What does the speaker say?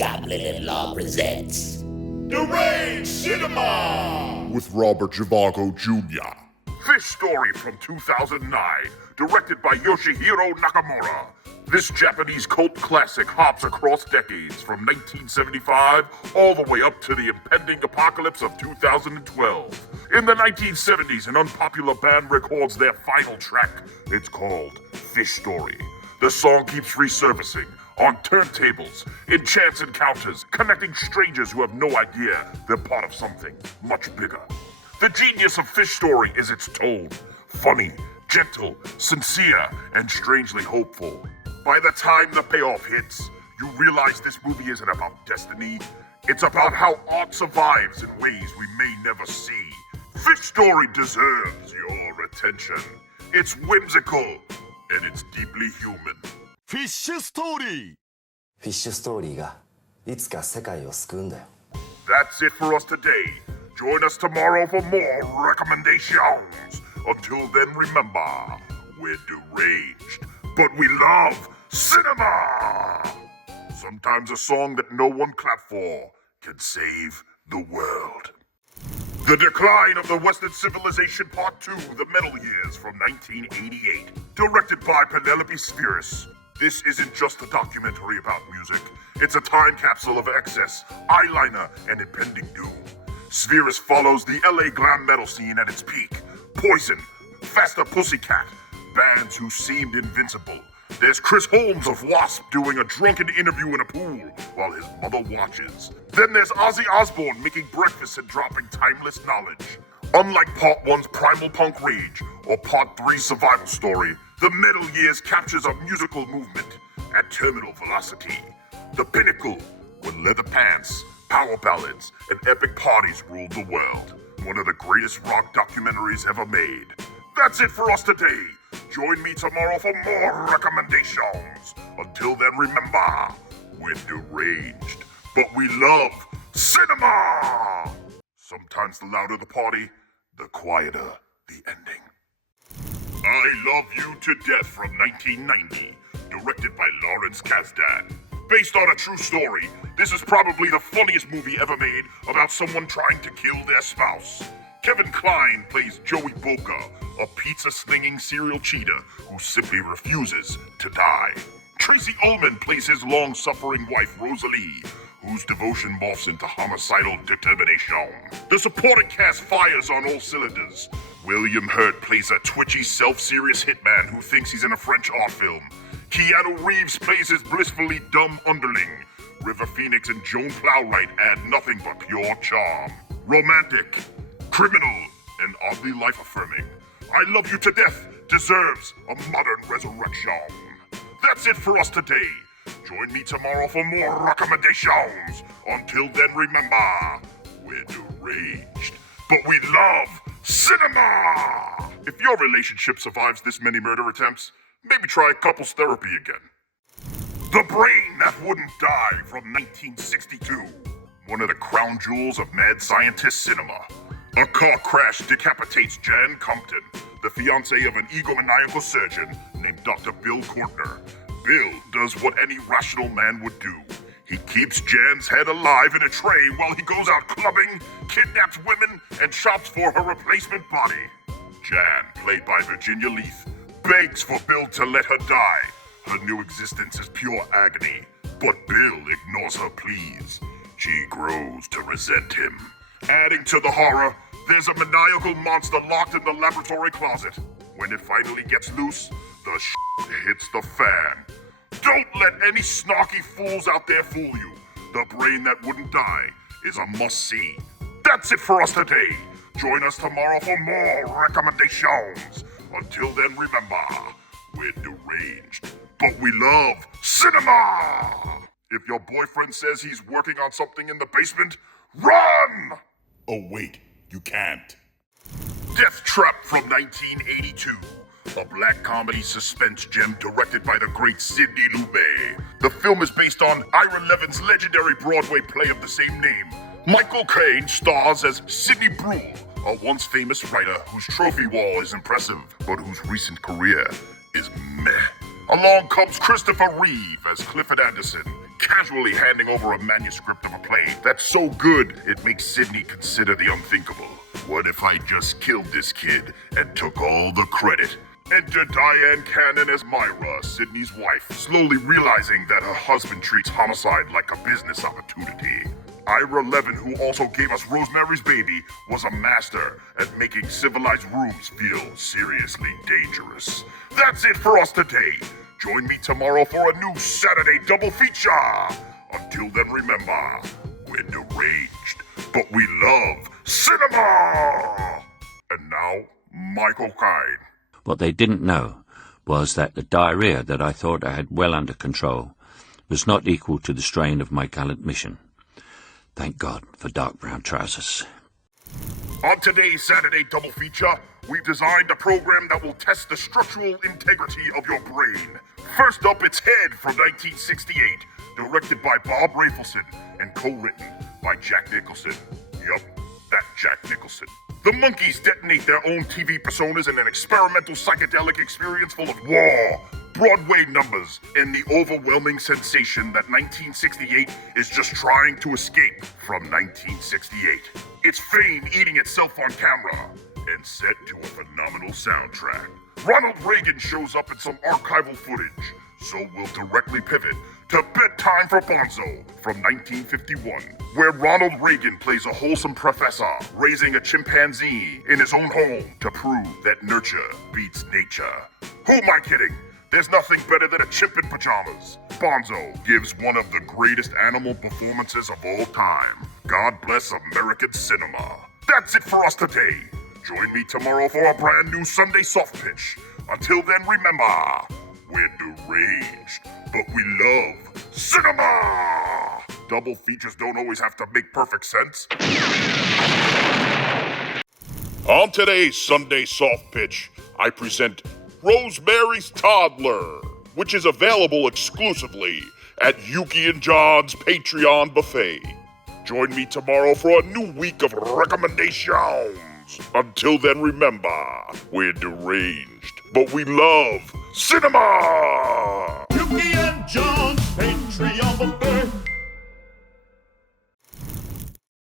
Goblin-In-Law presents Deranged Cinema! With Robert Zhivago Jr. Fish Story from 2009, directed by Yoshihiro Nakamura. This Japanese cult classic hops across decades from 1975 all the way up to the impending apocalypse of 2012. In the 1970s, an unpopular band records their final track. It's called Fish Story. The song keeps resurfacing on turntables, in chance encounters, connecting strangers who have no idea they're part of something much bigger. The genius of Fish Story is its tone. Funny, gentle, sincere, and strangely hopeful. By the time the payoff hits, you realize this movie isn't about destiny. It's about how art survives in ways we may never see. Fish Story deserves your attention. It's whimsical, and it's deeply human. フィッシュストーリーフィッシュストーリーがいつか世界を救うんだよ。 That's it for us today. Join us tomorrow for more recommendations. Until then, remember, we're deranged, but we love cinema. Sometimes a song that no one clapped for can save the world. The Decline of the Western Civilization Part 2, The Metal Years from 1988. Directed by Penelope Spheris. This isn't just a documentary about music. It's a time capsule of excess, eyeliner, and impending doom. Spheris follows the LA glam metal scene at its peak. Poison, Faster Pussycat, bands who seemed invincible. There's Chris Holmes of Wasp doing a drunken interview in a pool while his mother watches. Then there's Ozzy Osbourne making breakfast and dropping timeless knowledge. Unlike Part 1's primal punk rage or Part 3's survival story, the Metal Years captures a musical movement at terminal velocity. The pinnacle, when leather pants, power ballads, and epic parties ruled the world. One of the greatest rock documentaries ever made. That's it for us today. Join me tomorrow for more recommendations. Until then, remember, we're deranged, but we love cinema! Sometimes the louder the party, the quieter the ending. I Love You to Death from 1990, directed by Lawrence Kasdan. Based on a true story, this is probably the funniest movie ever made about someone trying to kill their spouse. Kevin Kline plays Joey Boca, a pizza-slinging serial cheater who simply refuses to die. Tracy Ullman plays his long-suffering wife, Rosalie, whose devotion morphs into homicidal determination. The supporting cast fires on all cylinders. William Hurt plays a twitchy, self-serious hitman who thinks he's in a French art film. Keanu Reeves plays his blissfully dumb underling. River Phoenix and Joan Plowright add nothing but pure charm. Romantic, criminal, and oddly life-affirming. I Love You to Death deserves a modern resurrection. That's it for us today. Join me tomorrow for more recommendations. Until then, remember, we're deranged, but we love cinema! If your relationship survives this many murder attempts, maybe try couples therapy again. The Brain That Wouldn't Die from 1962. One of the crown jewels of mad scientist cinema. A car crash decapitates Jan Compton, the fiancée of an egomaniacal surgeon named Dr. Bill Courtner. Bill does what any rational man would do. He keeps Jan's head alive in a tray while he goes out clubbing, kidnaps women, and shops for her replacement body. Jan, played by Virginia Leith, begs for Bill to let her die. Her new existence is pure agony, but Bill ignores her pleas. She grows to resent him. Adding to the horror, there's a maniacal monster locked in the laboratory closet. When it finally gets loose, the shit hits the fan. Don't let any snarky fools out there fool you. The Brain That Wouldn't Die is a must-see. That's it for us today. Join us tomorrow for more recommendations. Until then, remember, we're deranged, but we love cinema! If your boyfriend says he's working on something in the basement, run! Oh wait, you can't. Deathtrap from 1982. A black comedy suspense gem directed by the great Sidney Lumet. The film is based on Ira Levin's legendary Broadway play of the same name. Michael Caine stars as Sidney Brule, a once famous writer whose trophy wall is impressive, but whose recent career is meh. Along comes Christopher Reeve as Clifford Anderson, casually handing over a manuscript of a play that's so good it makes Sidney consider the unthinkable. What if I just killed this kid and took all the credit? Enter Diane Cannon as Myra, Sidney's wife, slowly realizing that her husband treats homicide like a business opportunity. Ira Levin, who also gave us Rosemary's Baby, was a master at making civilized rooms feel seriously dangerous. That's it for us today. Join me tomorrow for a new Saturday double feature. Until then, remember, we're deranged, but we love cinema! And now, Michael Kine. What they didn't know was that the diarrhea that I thought I had well under control was not equal to the strain of my gallant mission. Thank God for dark brown trousers. On today's Saturday double feature, we've designed a program that will test the structural integrity of your brain. First up, it's Head from 1968, directed by Bob Rafelson and co-written by Jack Nicholson. Yup, that Jack Nicholson. The monkeys detonate their own TV personas in an experimental psychedelic experience full of war, Broadway numbers, and the overwhelming sensation that 1968 is just trying to escape from 1968. It's fame eating itself on camera and set to a phenomenal soundtrack. Ronald Reagan shows up in some archival footage, so we'll directly pivot to Bedtime for Bonzo from 1951, where Ronald Reagan plays a wholesome professor raising a chimpanzee in his own home to prove that nurture beats nature. Who am I kidding? There's nothing better than a chimp in pajamas. Bonzo gives one of the greatest animal performances of all time. God bless American cinema. That's it for us today. Join me tomorrow for a brand new Sunday soft pitch. Until then, remember, we're deranged, but we love cinema! Double features don't always have to make perfect sense. On today's Sunday soft pitch, I present Rosemary's Toddler, which is available exclusively at Yuki and John's Patreon buffet. Join me tomorrow for a new week of recommendations. Until then, remember, we're deranged, but we love cinema! Yuki and John's Patreon buffet.